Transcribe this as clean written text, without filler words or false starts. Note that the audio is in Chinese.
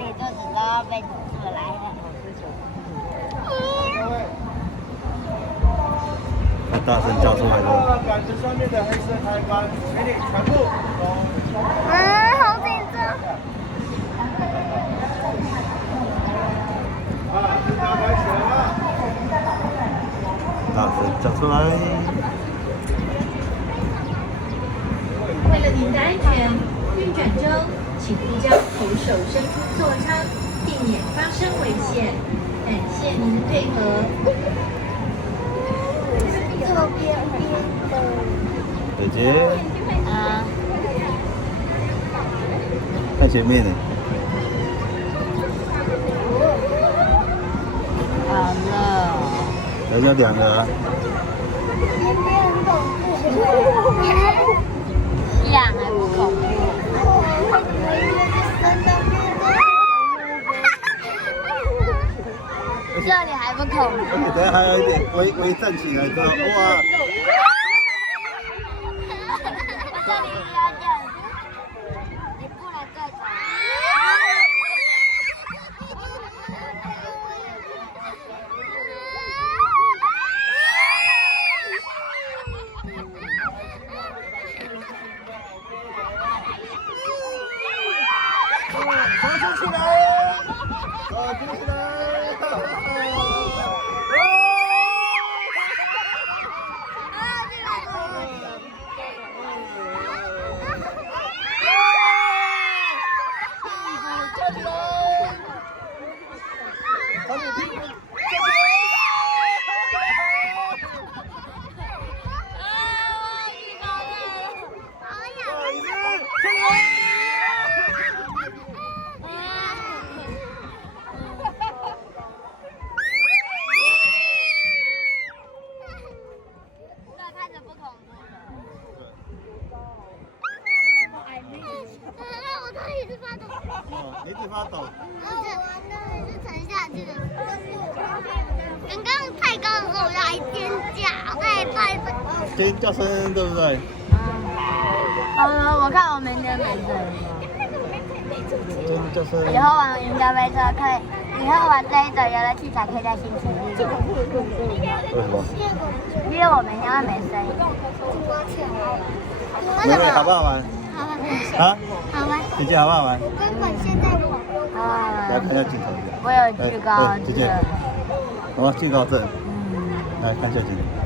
里桌子都要被指出来了。他大声叫出来了。杆子上面的黑色开关，请你全部都。好紧张。打开起来了。大声叫出来。为了您的安全，运转中请勿将扶手伸出座舱，避免发生危险。感谢您的配合。左边边的。姐姐，啊。看前面呢。好了。人家两个啊。边边很恐怖。一两还不恐怖。这里还不恐怖。等下还有一点微站起来之后，哇！我这里有点，你不能再走。手举起来，手举起来。一直发抖。是沉下去的。刚刚太高的时候我就还尖叫，太尖叫声对不对？好了，我看我明天没事。尖叫声。以后玩云霄飞车可以，以后玩这一种游乐器材可以在星期日。为什么？因为我明天会没声音。妹妹好不好玩？好玩。啊？好玩。姐姐好不好玩？根本现在我。来看一下镜头。我有惧高症。姐姐，我惧高症。来看一下镜头。